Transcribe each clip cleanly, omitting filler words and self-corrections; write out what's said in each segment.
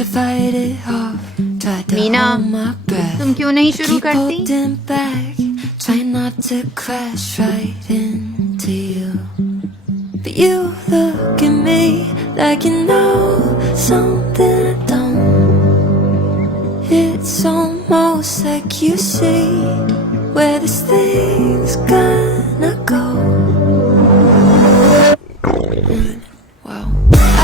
to fight it off, tried to Meena, hold my breath. तुम क्यों नहीं शुरू Keep करती? holding back, try not to crash right into you. But you look at me like you know something I don't. It's almost like you see where this thing's gonna go. Wow,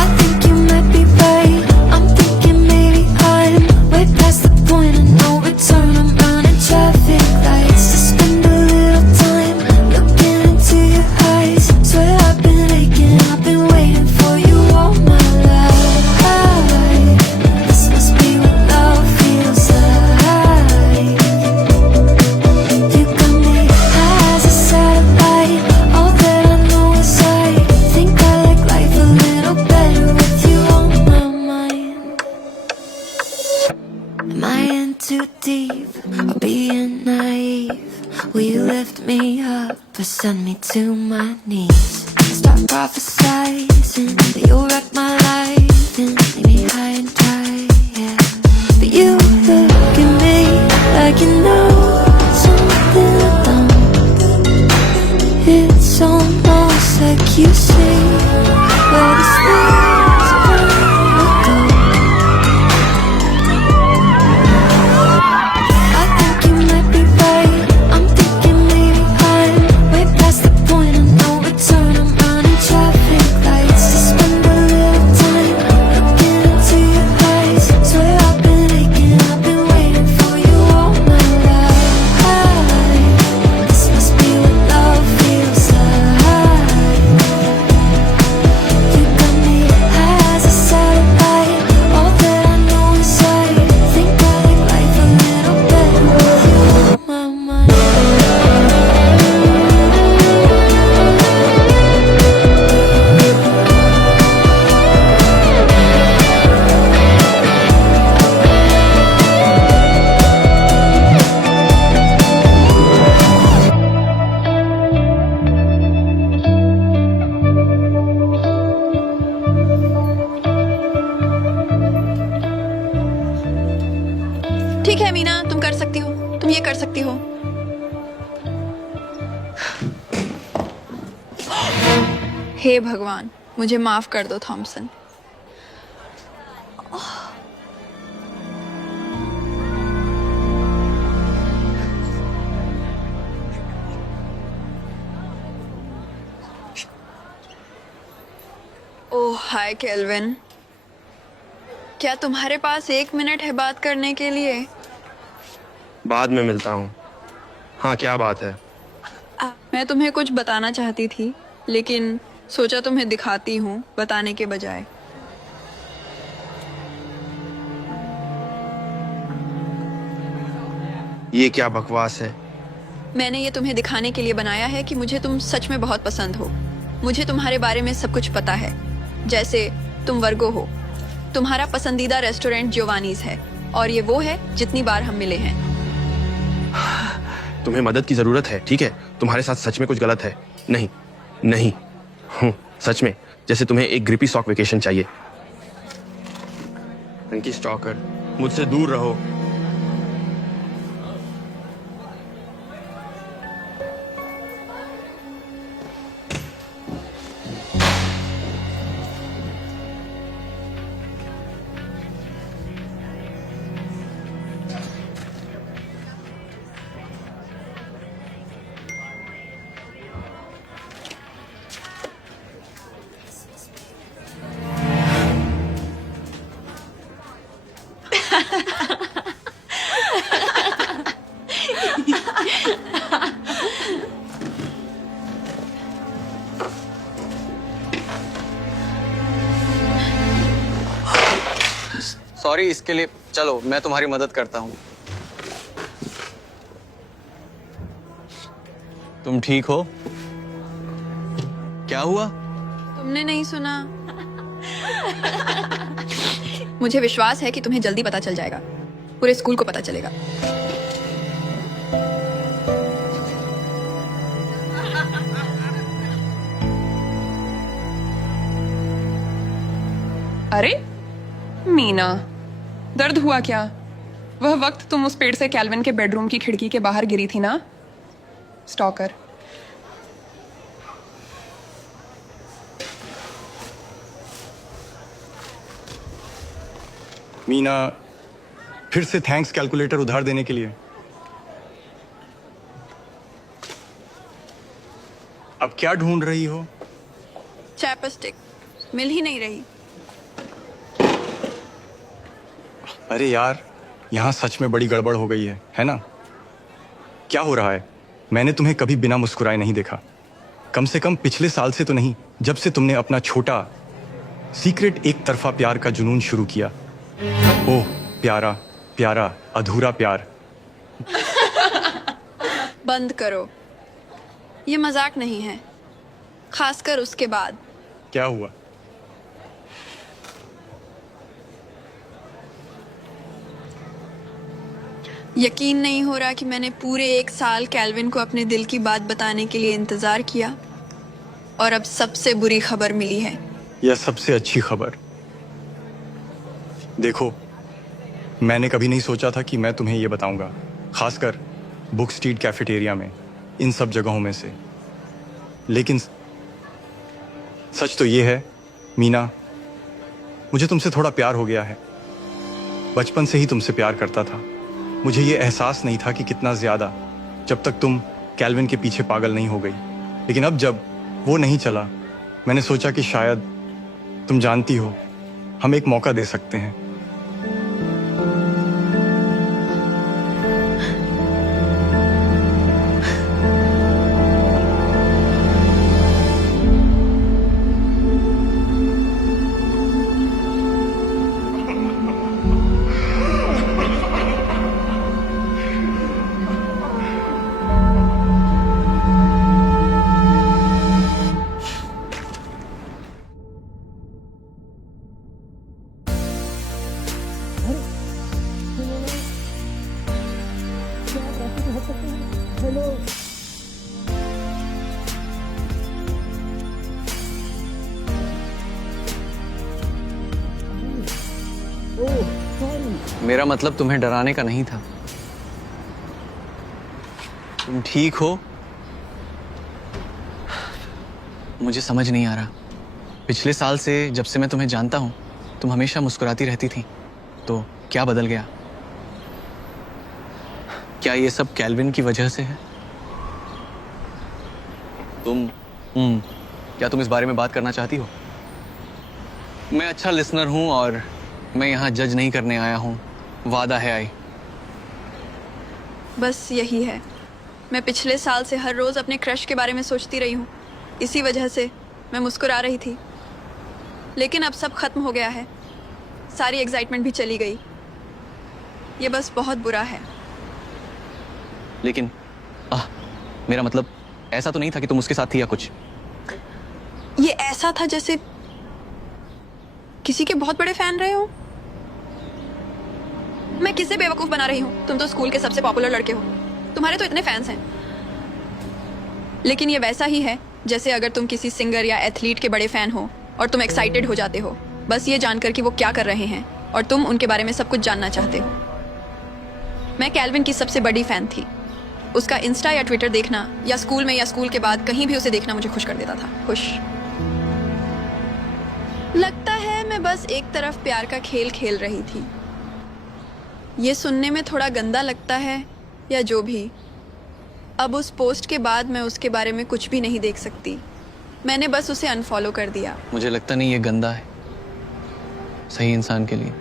I think you might be right. I'm thinking maybe I'm way past the point of no return. I'm running traffic lights to spend a little time looking into your eyes. Swear I've been aching, I've been waiting for you all my life. This must be what love feels like. You got me high as a satellite. All that I know is I think I like life a little better with you on my mind. Am I in too deep or being naive? Will you lift me up or send me to my knees? Start prophesizing that you'll wreck my life and leave me high and dry, yeah. But you look at me like you know something I don't. It's almost like you see where this thing's gonna go. I think you might be right. I'm thinking maybe I'm way past the point of no return. I'm running traffic lights to spend a little time looking into your eyes. Swear I've been aching, I've been waiting for you all my life. This must be what love feels like. You got me high as a satellite. All that I know is I think I like life a little better with you on my mind. ठीक है मीना, तुम कर सकती हो, तुम ये कर सकती हो। हे भगवान, मुझे माफ कर दो थॉमसन। ओह हाय केल्विन, क्या तुम्हारे पास 1 मिनट है बात करने के लिए? बाद में मिलता हूँ। हाँ, क्या बात है? मैं तुम्हें कुछ बताना चाहती थी, लेकिन सोचा तुम्हें दिखाती हूँ बताने के बजाय। ये क्या बकवास है? मैंने ये तुम्हें दिखाने के लिए बनाया है कि मुझे तुम सच में बहुत पसंद हो। मुझे तुम्हारे बारे में सब कुछ पता है, जैसे तुम वर्गो हो, तुम्हारा पसंदीदा रेस्टोरेंट जियोवानीज है, और ये वो है जितनी बार हम मिले हैं। तुम्हें मदद की जरूरत है, ठीक है? तुम्हारे साथ सच में कुछ गलत है। नहीं, नहीं, सच में, जैसे तुम्हें एक ग्रिपी सॉक वेकेशन चाहिए। अंकी स्टॉकर, मुझसे दूर रहो। सॉरी इसके लिए। चलो मैं तुम्हारी मदद करता हूँ। तुम ठीक हो? क्या हुआ? तुमने नहीं सुना? मुझे विश्वास है कि तुम्हें जल्दी पता चल जाएगा, पूरे स्कूल को पता चलेगा। अरे मीना, दर्द हुआ क्या? वह वक्त तुम उस पेड़ से कैल्विन के बेडरूम की खिड़की के बाहर गिरी थी ना? स्टॉकर। मीना, फिर से थैंक्स कैलकुलेटर उधार देने के लिए। अब क्या ढूंढ रही हो? चैपस्टिक मिल ही नहीं रही। अरे यार, यहाँ सच में बड़ी गड़बड़ हो गई है ना? क्या हो रहा है? मैंने तुम्हें कभी बिना मुस्कुराए नहीं देखा। कम से कम पिछले साल से तो नहीं, जब से तुमने अपना छोटा सीक्रेट एक तरफा प्यार का जुनून शुरू किया। ओह प्यारा प्यारा अधूरा प्यार। बंद करो, ये मजाक नहीं है, खासकर उसके बाद। क्या हुआ? यकीन नहीं हो रहा कि मैंने पूरे 1 साल कैल्विन को अपने दिल की बात बताने के लिए इंतजार किया और अब सबसे बुरी खबर मिली है। यह सबसे अच्छी खबर। देखो, मैंने कभी नहीं सोचा था कि मैं तुम्हें यह बताऊंगा, खासकर बुक स्ट्रीट कैफेटेरिया में, इन सब जगहों में से। लेकिन सच तो ये है मीना, मुझे तुमसे थोड़ा प्यार हो गया है। बचपन से ही तुमसे प्यार करता था। मुझे ये एहसास नहीं था कि कितना ज्यादा, जब तक तुम कैल्विन के पीछे पागल नहीं हो गई। लेकिन अब जब वो नहीं चला, मैंने सोचा कि शायद तुम जानती हो, हम एक मौका दे सकते हैं। मेरा मतलब तुम्हें डराने का नहीं था। तुम ठीक हो? मुझे समझ नहीं आ रहा। पिछले साल से जब से मैं तुम्हें जानता हूं, तुम हमेशा मुस्कुराती रहती थी। तो क्या बदल गया? क्या ये सब कैल्विन की वजह से है? क्या तुम इस बारे में बात करना चाहती हो? मैं अच्छा लिसनर हूं और मैं यहाँ जज नहीं करने आया हूँ। वादा है आई। बस यही है। मैं पिछले साल से हर रोज अपने क्रश के बारे में सोचती रही हूँ। इसी वजह से मैं मुस्कुरा रही थी। लेकिन अब सब खत्म हो गया है। सारी एक्साइटमेंट भी चली गई। ये बस बहुत बुरा है। लेकिन मेरा मतलब ऐसा तो नहीं था कि तुम उसके साथ थी या कुछ। ये ऐसा था जैसे किसी के बहुत बड़े फैन रहे हो। मैं किसे बेवकूफ बना रही हूँ? तुम तो स्कूल के सबसे पॉपुलर लड़के हो, तुम्हारे तो इतने फैंस हैं। लेकिन ये वैसा ही है जैसे अगर तुम किसी सिंगर या एथलीट के बड़े फैन हो और तुम एक्साइटेड हो जाते हो बस ये जानकर कि वो क्या कर रहे हैं और तुम उनके बारे में सब कुछ जानना चाहते हो। मैं कैल्विन की सबसे बड़ी फैन थी। उसका इंस्टा या ट्विटर देखना या स्कूल में या स्कूल के बाद कहीं भी उसे देखना मुझे खुश कर देता था। खुश। लगता है मैं बस एक तरफ प्यार का खेल खेल रही थी। ये सुनने में थोड़ा गंदा लगता है या जो भी। अब उस पोस्ट के बाद मैं उसके बारे में कुछ भी नहीं देख सकती। मैंने बस उसे अनफॉलो कर दिया। मुझे लगता नहीं ये गंदा है सही इंसान के लिए।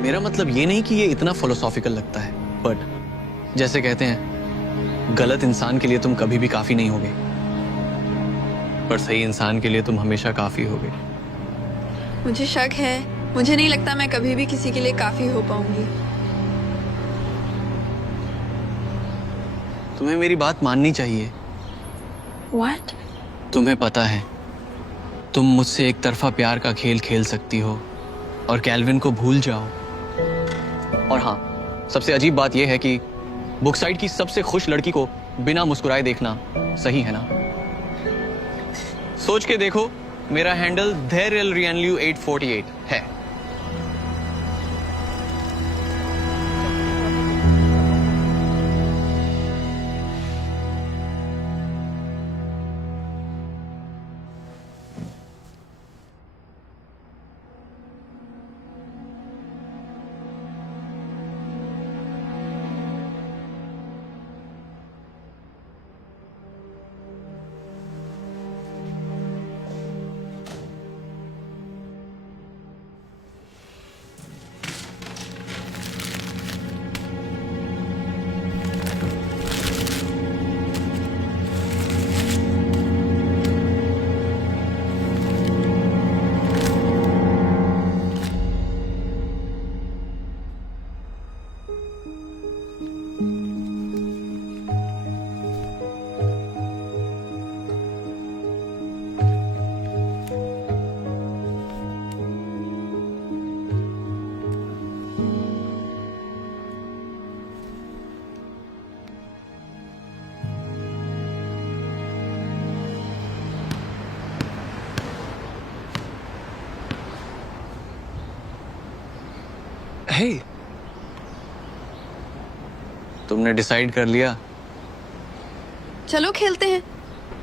मेरा मतलब ये नहीं कि ये इतना फिलोसॉफिकल लगता है, बट जैसे कहते हैं गलत इंसान के लिए तुम कभी भी काफी नहीं होगे, पर सही इंसान के लिए तुम हमेशा काफी होगे। मुझे शक है। मुझे नहीं लगता मैं कभी भी किसी के लिए काफी हो पाऊंगी। तुम्हें मेरी बात माननी चाहिए। What? तुम्हें पता है तुम मुझसे एक तरफा प्यार का खेल खेल सकती हो और कैल्विन को भूल जाओ। और हाँ, सबसे अजीब बात यह है कि बुक साइट की सबसे खुश लड़की को बिना मुस्कुराए देखना सही है ना? सोच के देखो, मेरा हैंडल धेरियल रियनल्यू 848 है। हे, तुमने डिसाइड कर लिया? चलो खेलते हैं।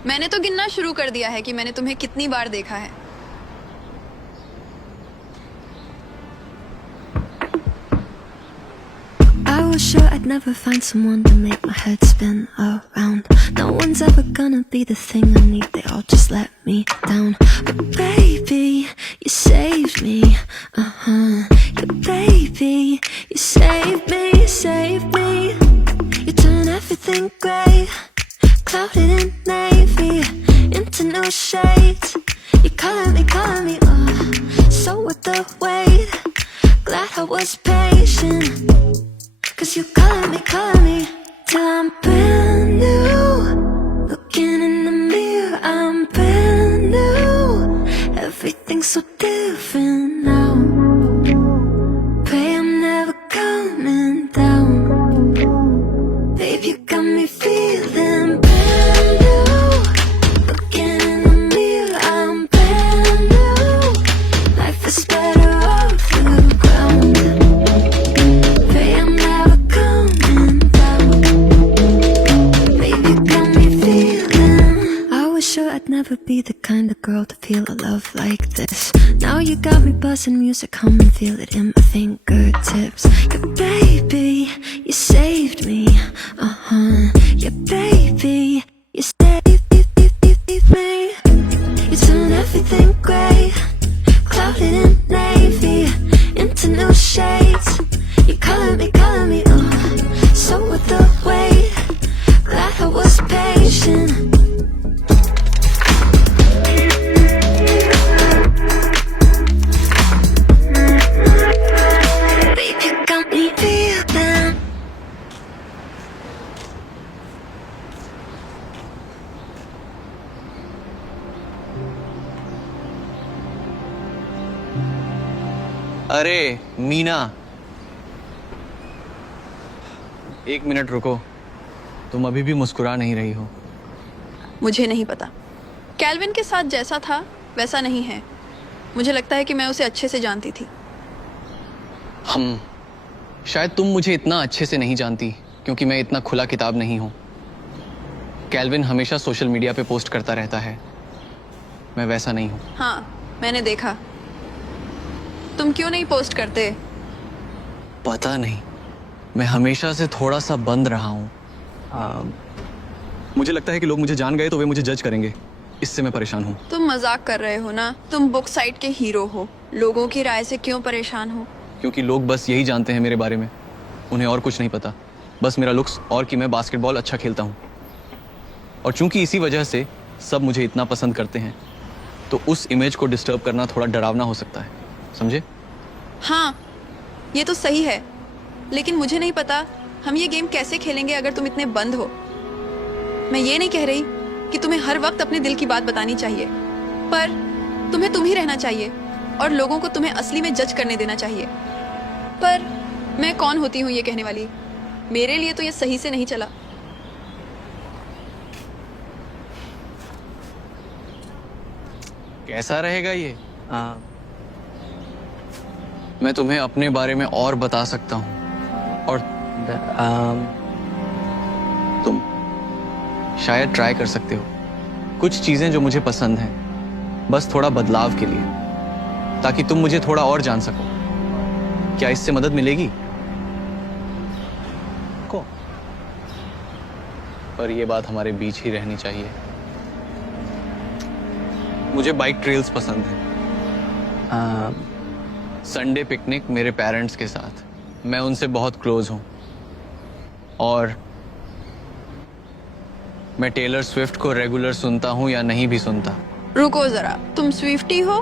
मैंने तो गिनना शुरू कर दिया है कि मैंने तुम्हें कितनी बार देखा है। I was sure I'd never find someone to make my head spin around. No one's ever gonna be the thing I need, they all just let me down. But baby, you saved me, yeah baby, you saved me, You turn everything grey, clouded in navy, into new shades. You color me, oh, so worth the wait. Glad I was patient, 'cause you color me till I'm brand new. Looking in the mirror, I'm brand new. Everything's so different now. Pray I'm never coming down. Babe, you got me feeling brand new. Looking in the mirror, I'm brand new. Life is better off the ground. Pray I'm never coming down. Babe, you got me feeling. I was sure I'd never be the kind of girl to feel a love like this. Now you got me buzzing music, hum and feel it in my fingertips. Yeah, baby, you saved me, Yeah, baby, you saved me. You turn everything grey, clouded in navy, into new shades. You color me, oh, so worth the wait. Glad I was patient. Babe, you got me feeling. अरे मीना, एक minute रुको। तुम अभी भी मुस्कुरा नहीं रही हो। मुझे नहीं पता। कैल्विन के साथ जैसा था वैसा नहीं है। मुझे लगता है कि मैं उसे अच्छे से जानती थी। शायद तुम मुझे इतना अच्छे से नहीं जानती क्योंकि मैं इतना खुला किताब नहीं हूं। कैल्विन हमेशा सोशल मीडिया पे पोस्ट करता रहता है, मैं वैसा नहीं हूं। हाँ, मैंने देखा। तुम क्यों नहीं पोस्ट करते? पता नहीं, मैं हमेशा से थोड़ा सा बंद रहा हूं। मुझे लगता है कि लोग मुझे जान गए तो वे मुझे जज करेंगे, इससे मैं परेशान हूं। तुम मजाक कर रहे हो ना? तुम बुक साइट के हीरो हो। लोगों की राय से क्यों परेशान हो? क्योंकि लोग बस यही जानते हैं मेरे बारे में, उन्हें और कुछ नहीं पता। बस मेरा लुक्स और कि मैं बास्केटबॉल अच्छा खेलता हूँ। और चूंकि इसी वजह से सब मुझे इतना पसंद करते हैं, तो उस इमेज को डिस्टर्ब करना थोड़ा डरावना हो सकता है, समझे? हाँ, ये तो सही है, लेकिन मुझे नहीं पता हम ये गेम कैसे खेलेंगे अगर तुम इतने बंद हो। मैं ये नहीं कह रही कि तुम्हें हर वक्त अपने दिल की बात बतानी चाहिए, पर तुम्हें तुम ही रहना चाहिए और लोगों को तुम्हें असली में जज करने देना चाहिए। पर मैं कौन होती हूँ ये कहने वाली? मेरे लिए तो ये सही से नहीं चला। कैसा रहेगा ये? मैं तुम्हें अपने बारे में और बता सकता हूँ, और तुम शायद ट्राई कर सकते हो कुछ चीजें जो मुझे पसंद हैं, बस थोड़ा बदलाव के लिए, ताकि तुम मुझे थोड़ा और जान सको। क्या इससे मदद मिलेगी? को पर ये बात हमारे बीच ही रहनी चाहिए। मुझे बाइक ट्रेल्स पसंद हैं। संडे पिकनिक मेरे पेरेंट्स के साथ, मैं उनसे बहुत क्लोज हूं। और मैं टेलर स्विफ्ट को रेगुलर सुनता हूं या नहीं भी सुनता। रुको जरा, तुम स्विफ्टी हो?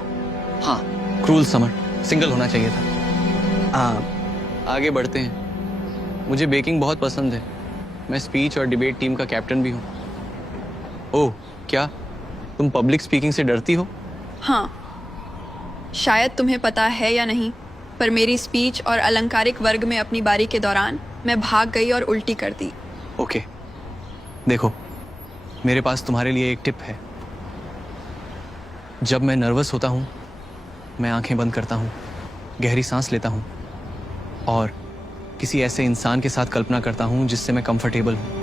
हाँ, क्रूल समर, सिंगल होना चाहिए था। आगे बढ़ते हैं। मुझे बेकिंग बहुत पसंद है। मैं स्पीच और डिबेट टीम का कैप्टन भी हूँ। ओह, क्या तुम पब्लिक स्पीकिंग से डरती हो? हाँ, शायद तुम्हें पता है या नहीं, पर मेरी स्पीच और अलंकारिक वर्ग में अपनी बारी के दौरान मैं भाग गई और उल्टी कर दी। ओके, देखो, मेरे पास तुम्हारे लिए एक टिप है। जब मैं नर्वस होता हूँ, मैं आंखें बंद करता हूँ, गहरी सांस लेता हूँ और किसी ऐसे इंसान के साथ कल्पना करता हूं जिससे मैं कंफर्टेबल हूं।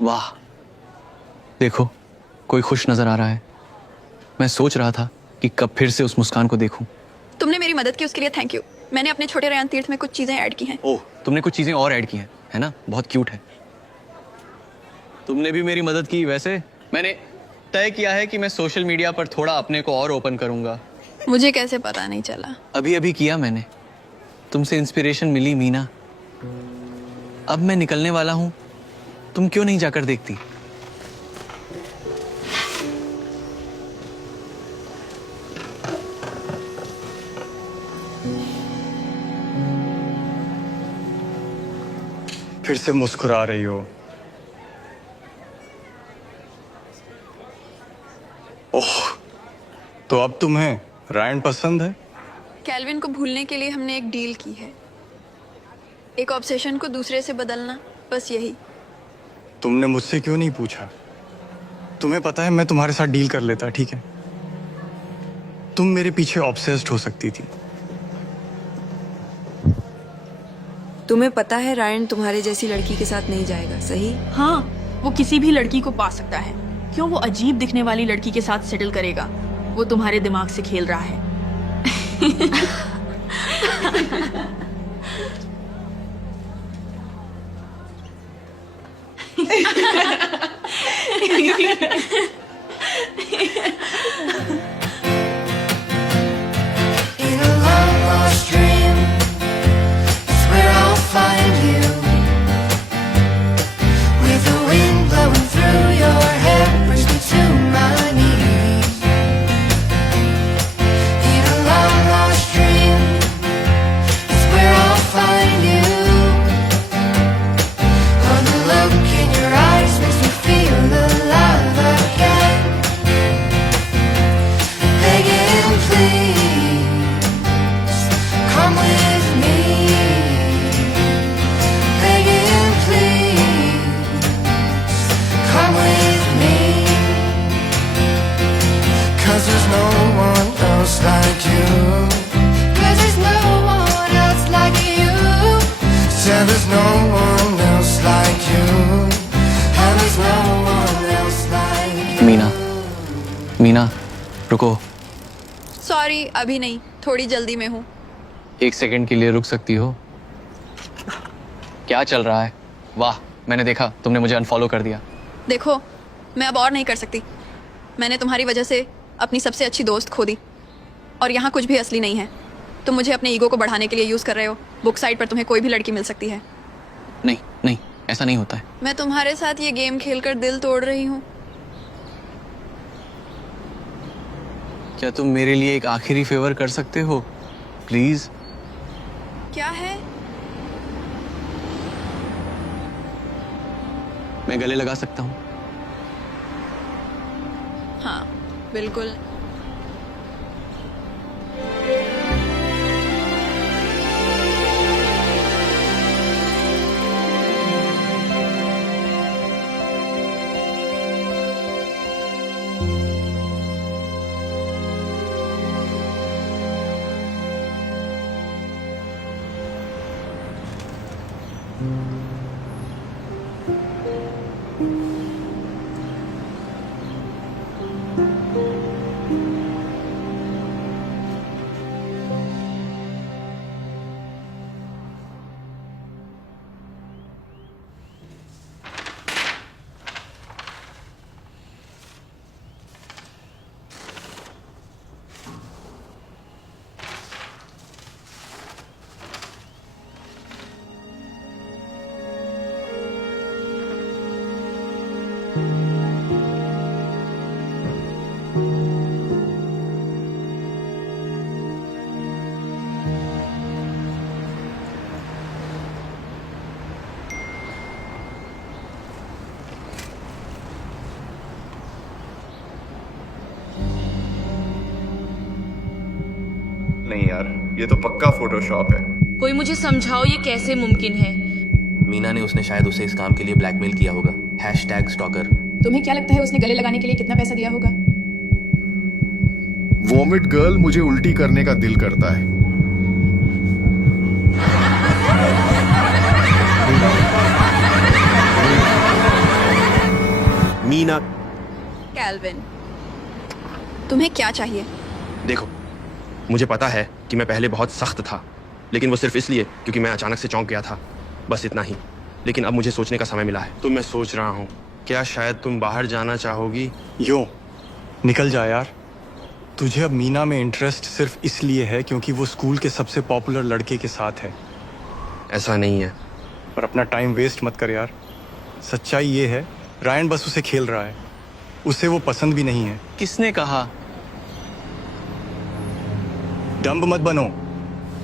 वाह, देखो कोई खुश नजर आ रहा है। मैं सोच रहा था कि कब फिर से उस मुस्कान को देखूं। तुमने मेरी मदद की उसके लिए थैंक यू। मैंने अपने छोटे रयान तीर्थ में कुछ चीजें ऐड की हैं। ओह, तुमने कुछ चीजें और ऐड की हैं, है ना? बहुत क्यूट है। तुमने भी मेरी मदद की। वैसे मैंने तय किया है कि मैं सोशल मीडिया पर थोड़ा अपने को और ओपन करूंगा। मुझे कैसे पता नहीं चला? अभी अभी किया मैंने। तुमसे इंस्पिरेशन मिली मीना। अब मैं निकलने वाला हूं, तुम क्यों नहीं जाकर देखती? फिर से मुस्कुरा रही हो। ओह, तो अब तुम्हें रायन पसंद है? कैल्विन को भूलने के लिए हमने एक डील की है। एक ऑब्सेशन को दूसरे से बदलना, बस यही। तुमने मुझसे क्यों नहीं पूछा? तुम्हें पता है मैं तुम्हारे साथ डील कर लेता, ठीक है? तुम मेरे पीछे ऑब्सेस्ड हो सकती थी। तुम्हें पता है रायन तुम्हारे जैसी लड़की के साथ नहीं जाएगा, सही? हाँ, वो किसी भी लड़की को पा सकता है। क्यों वो अजीब दिखने वाली लड़की के साथ सेटल करेगा? वो तुम्हारे दिमाग से खेल रहा है। In a long lost dream is where I'll find you. With the wind blowing through your hair brings me to my knees. In a long lost dream is where I'll find you. Oh, the look in your eyes makes me feel alive again. Begging, please, come with me. Begging, please, come with me. 'Cause there's no one else like you. 'Cause there's no one else like you. Said there's no one else like you. And there's no one else like you. Meena, Meena, रुको। Sorry, अभी नहीं, थोड़ी जल्दी में हूँ। एक second के लिए रुक सकती हो? क्या चल रहा है? वाह, मैंने देखा तुमने मुझे अनफॉलो कर दिया। देखो, मैं अब और नहीं कर सकती। मैंने तुम्हारी वजह से अपनी सबसे अच्छी दोस्त खो दी। और यहाँ कुछ भी असली नहीं है। तुम मुझे अपने ईगो को बढ़ाने के लिए यूज कर रहे हो। बुक साइट पर तुम्हें कोई भी लड़की मिल सकती है। नहीं नहीं, ऐसा नहीं होता है। मैं तुम्हारे साथ ये गेम खेलकर दिल तोड़ रही हूँ। क्या तुम मेरे लिए एक आखिरी फेवर कर सकते हो प्लीज? क्या है? मैं गले लगा सकता हूँ? हाँ, बिल्कुल। नहीं यार, ये तो पक्का फोटोशॉप है। कोई मुझे समझाओ ये कैसे मुमकिन है। मीना ने उसने शायद उसे इस काम के लिए ब्लैकमेल किया होगा। #stalker। तुम्हें क्या लगता है उसने गले लगाने के लिए कितना पैसा दिया होगा? वॉमिट गर्ल, मुझे उल्टी करने का दिल करता है। मीना, कैल्विन, तुम्हें क्या चाहिए? देखो, मुझे पता है कि मैं पहले बहुत सख्त था, लेकिन वो सिर्फ इसलिए क्योंकि मैं अचानक से चौंक गया था, बस इतना ही। लेकिन अब मुझे सोचने का समय मिला है, तो मैं सोच रहा हूँ क्या शायद तुम बाहर जाना चाहोगी? यो, निकल जा यार। तुझे अब मीना में इंटरेस्ट सिर्फ इसलिए है क्योंकि वो स्कूल के सबसे पॉपुलर लड़के के साथ है। ऐसा नहीं है। पर अपना टाइम वेस्ट मत कर यार। सच्चाई ये है, रायन बस उसे खेल रहा है, उसे वो पसंद भी नहीं है। किसने कहा? डम्ब मत बनो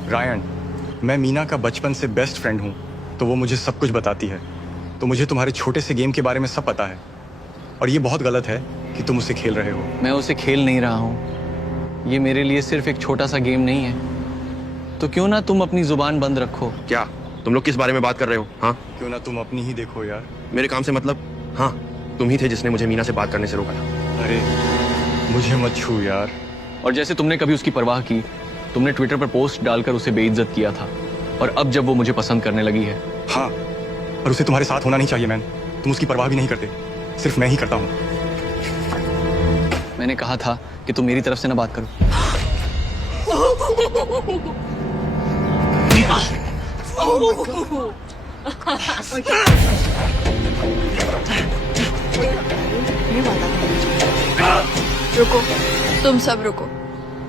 रायन। मैं मीना का बचपन से बेस्ट फ्रेंड हूँ, तो वो मुझे सब कुछ बताती है। तो मुझे तुम्हारे छोटे से गेम के बारे में सब पता है, और ये बहुत गलत है कि तुम उसे खेल रहे हो। मैं उसे खेल नहीं रहा हूँ। ये मेरे लिए सिर्फ एक छोटा सा गेम नहीं है। तो क्यों ना तुम अपनी जुबान बंद रखो। क्या तुम लोग किस बारे में बात कर रहे हो? हाँ, क्यों ना तुम अपनी ही देखो यार। मेरे काम से मतलब? हाँ, तुम ही थे जिसने मुझे मीना से बात करने से रोका था। अरे मुझे मत छू यार। और जैसे तुमने कभी उसकी परवाह की, तुमने ट्विटर पर पोस्ट डालकर उसे बेइज्जत किया था, और अब जब वो मुझे पसंद करने लगी है। हाँ, पर उसे तुम्हारे साथ होना नहीं चाहिए मैन। तुम उसकी परवाह भी नहीं करते, सिर्फ मैं ही करता हूँ। मैंने कहा था कि तुम मेरी तरफ से ना बात करो। रुको, तुम सब रुको।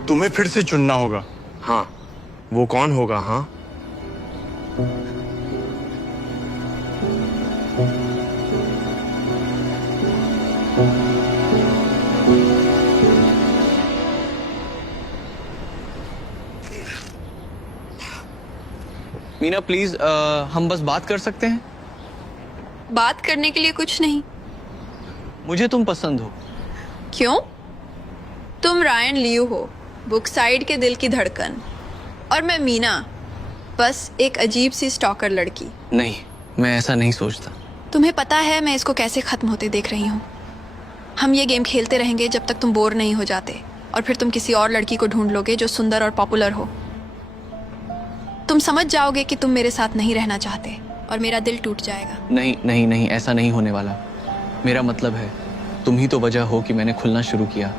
तुम्हें फिर से चुनना होगा। हाँ, वो कौन होगा? हाँ, मीना प्लीज, हम बस बात कर सकते हैं? बात करने के लिए कुछ नहीं। मुझे तुम पसंद हो। क्यों? तुम रायन लियू हो, बुकसाइड के दिल की धड़कन, और मैं मीना, बस एक अजीब सी स्टॉकर लड़की। नहीं, मैं ऐसा नहीं सोचता। तुम्हें पता है मैं इसको कैसे खत्म होते देख रही हूँ। हम ये गेम खेलते रहेंगे जब तक तुम बोर नहीं हो जाते, और फिर तुम किसी और लड़की को ढूंढ लोगे जो सुंदर और पॉपुलर हो। तुम समझ जाओगे कि तुम मेरे साथ नहीं रहना चाहते, और मेरा दिल टूट जाएगा। नहीं नहीं नहीं, ऐसा नहीं होने वाला। मेरा मतलब है, तुम ही तो वजह हो कि मैंने खुलना शुरू किया।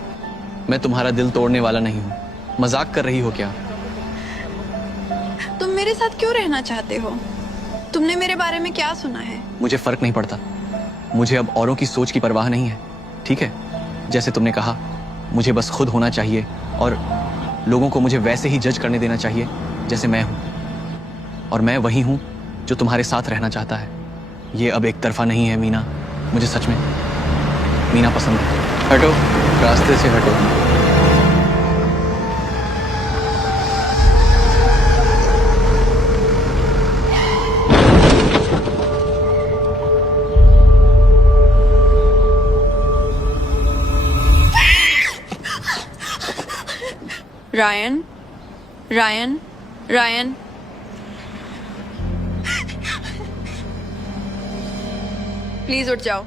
मैं तुम्हारा दिल तोड़ने वाला नहीं हूँ। मजाक कर रही हो क्या? तुम मेरे साथ क्यों रहना चाहते हो? तुमने मेरे बारे में क्या सुना है? मुझे फर्क नहीं पड़ता। मुझे अब औरों की सोच की परवाह नहीं है, ठीक है? जैसे तुमने कहा, मुझे बस खुद होना चाहिए, और लोगों को मुझे वैसे ही जज करने देना चाहिए जैसे मैं हूँ। और मैं वही हूँ जो तुम्हारे साथ रहना चाहता है। ये अब एक तरफा नहीं है मीना। मुझे सच में मीना पसंद है। हटो, रास्ते से हटो। Ryan, Ryan, Ryan. प्लीज उठ जाओ,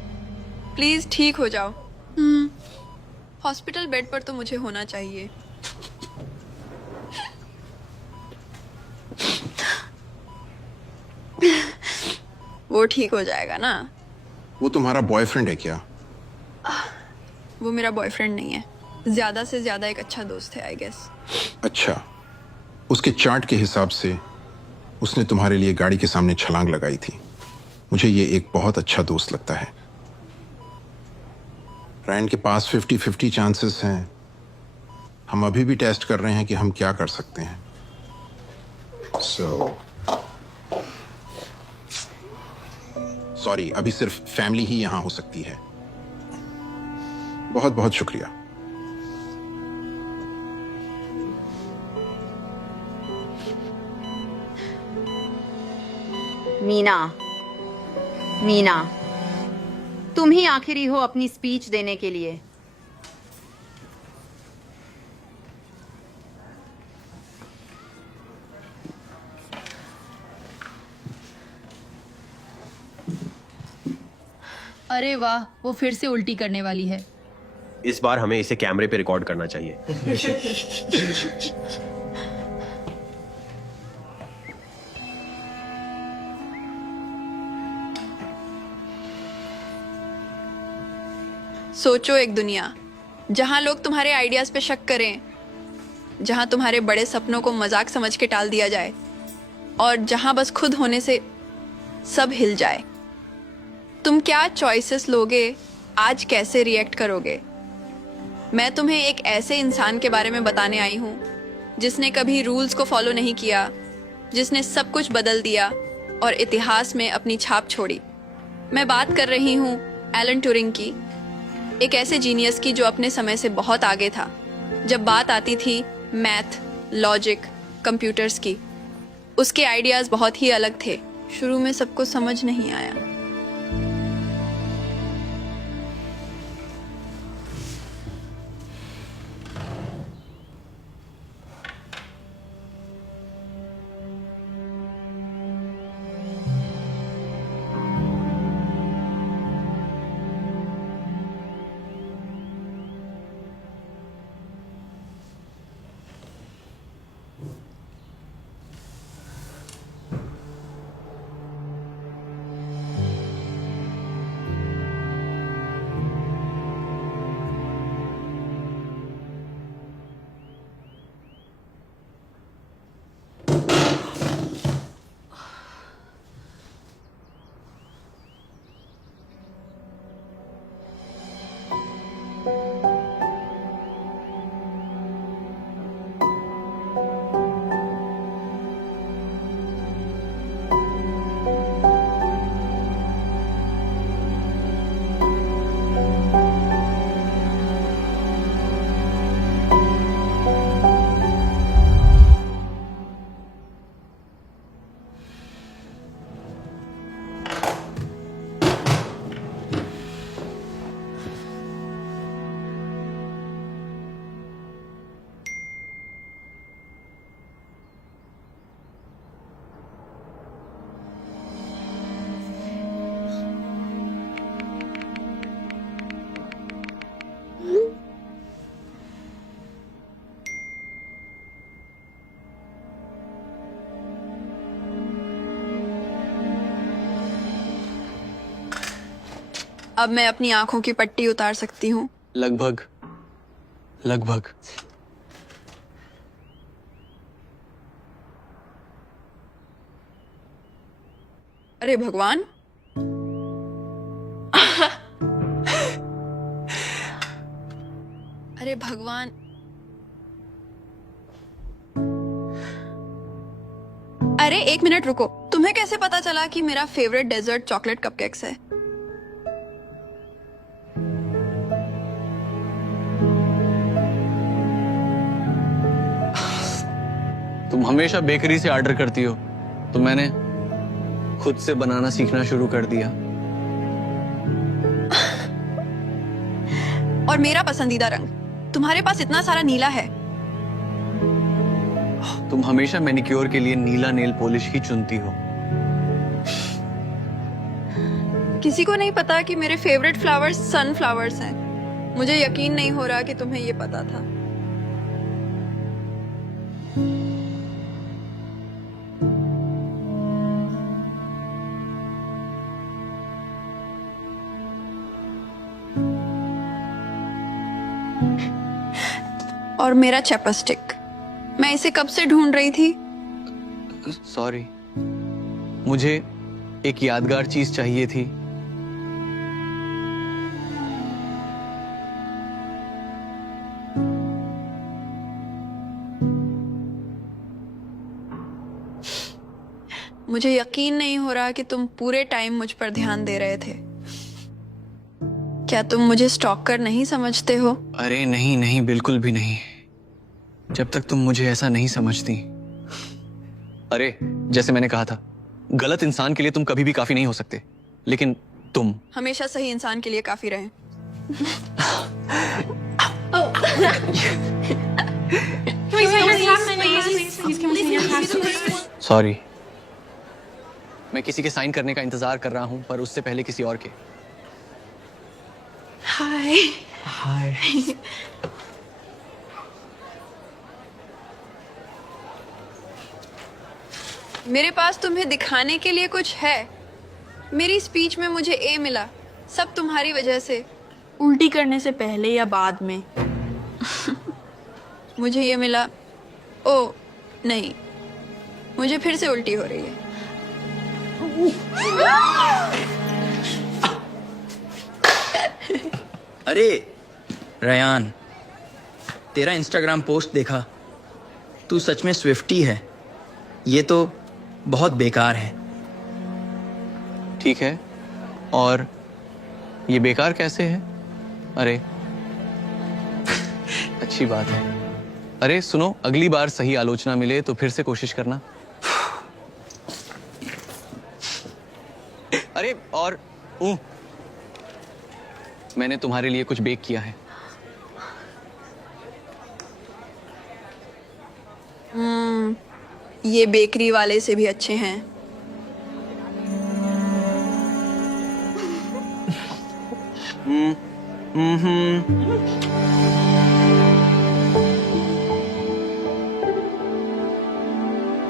प्लीज ठीक हो जाओ। हॉस्पिटल बेड पर तो मुझे होना चाहिए। वो ठीक हो जाएगा ना? वो तुम्हारा बॉयफ्रेंड है क्या? वो मेरा बॉयफ्रेंड नहीं है, ज्यादा से ज्यादा एक अच्छा दोस्त है, आई गेस। अच्छा, उसके चार्ट के हिसाब से उसने तुम्हारे लिए गाड़ी के सामने छलांग लगाई थी। मुझे ये एक बहुत अच्छा दोस्त लगता है। रायन के पास 50-50 चांसेस हैं। हम अभी भी टेस्ट कर रहे हैं कि हम क्या कर सकते हैं। सॉरी, अभी सिर्फ फैमिली ही यहाँ हो सकती है। बहुत बहुत शुक्रिया। मीना, मीना, तुम ही आखिरी हो अपनी स्पीच देने के लिए। अरे वाह, वो फिर से उल्टी करने वाली है। इस बार हमें इसे कैमरे पे रिकॉर्ड करना चाहिए। सोचो एक दुनिया जहां लोग तुम्हारे आइडियाज पे शक करें, जहां तुम्हारे बड़े सपनों को मजाक समझ के टाल दिया जाए और जहां बस खुद होने से सब हिल जाए। तुम क्या चॉइसेस लोगे, आज कैसे रिएक्ट करोगे? मैं तुम्हें एक ऐसे इंसान के बारे में बताने आई हूँ जिसने कभी रूल्स को फॉलो नहीं किया, जिसने सब कुछ बदल दिया और इतिहास में अपनी छाप छोड़ी। मैं बात कर रही हूँ एलन ट्यूरिंग की, एक ऐसे जीनियस की जो अपने समय से बहुत आगे था जब बात आती थी मैथ, लॉजिक, कंप्यूटर्स की। उसके आइडियाज बहुत ही अलग थे, शुरू में सबको समझ नहीं आया। अब मैं अपनी आंखों की पट्टी उतार सकती हूँ। लगभग लगभग। अरे भगवान, अरे भगवान, अरे एक मिनट रुको। तुम्हें कैसे पता चला कि मेरा फेवरेट डेजर्ट चॉकलेट कपकेक्स है? तुम हमेशा बेकरी से ऑर्डर करती हो, तो मैंने खुद से बनाना सीखना शुरू कर दिया। और मेरा पसंदीदा रंग, तुम्हारे पास इतना सारा नीला है। तुम हमेशा मैनिक्योर के लिए नीला नेल पॉलिश ही चुनती हो। किसी को नहीं पता कि मेरे फेवरेट फ्लावर्स सनफ्लावर्स हैं। मुझे यकीन नहीं हो रहा कि तुम्हें ये पता था। और मेरा चैपस्टिक, मैं इसे कब से ढूंढ रही थी। सॉरी, मुझे एक यादगार चीज चाहिए थी। मुझे यकीन नहीं हो रहा कि तुम पूरे टाइम मुझ पर ध्यान दे रहे थे। क्या तुम मुझे स्टॉकर नहीं समझते हो? अरे नहीं नहीं, बिल्कुल भी नहीं। जब तक तुम मुझे ऐसा नहीं समझती। अरे जैसे मैंने कहा था, गलत इंसान के लिए तुम कभी भी काफी नहीं हो सकते, लेकिन तुम हमेशा सही इंसान के लिए काफी रहे। सॉरी। मैं किसी के साइन करने का इंतजार कर रहा हूं, पर उससे पहले किसी और के। हाय। मेरे पास तुम्हें दिखाने के लिए कुछ है। मेरी स्पीच में मुझे ए मिला, सब तुम्हारी वजह से। उल्टी करने से पहले या बाद में? मुझे ये मिला। ओ नहीं, मुझे फिर से उल्टी हो रही है। अरे रयान, तेरा इंस्टाग्राम पोस्ट देखा। तू सच में स्विफ्टी है। ये तो बहुत बेकार है। ठीक है, और ये बेकार कैसे है? अरे अच्छी बात है। अरे सुनो, अगली बार सही आलोचना मिले तो फिर से कोशिश करना। अरे और मैंने तुम्हारे लिए कुछ बेक किया है। ये बेकरी वाले से भी अच्छे हैं।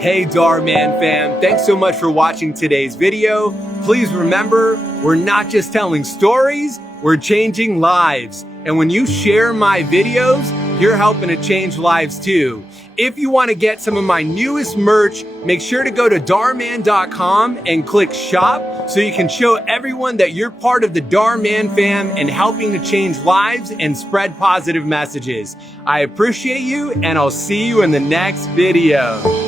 Hey Dhar Man fam, thanks so much for watching today's video. Please remember, we're not just telling stories, we're changing lives. And when you share my videos, you're helping to change lives too. If you want to get some of my newest merch, make sure to go to dharman.com and click shop so you can show everyone that you're part of the Dhar Man fam and helping to change lives and spread positive messages. I appreciate you, and I'll see you in the next video.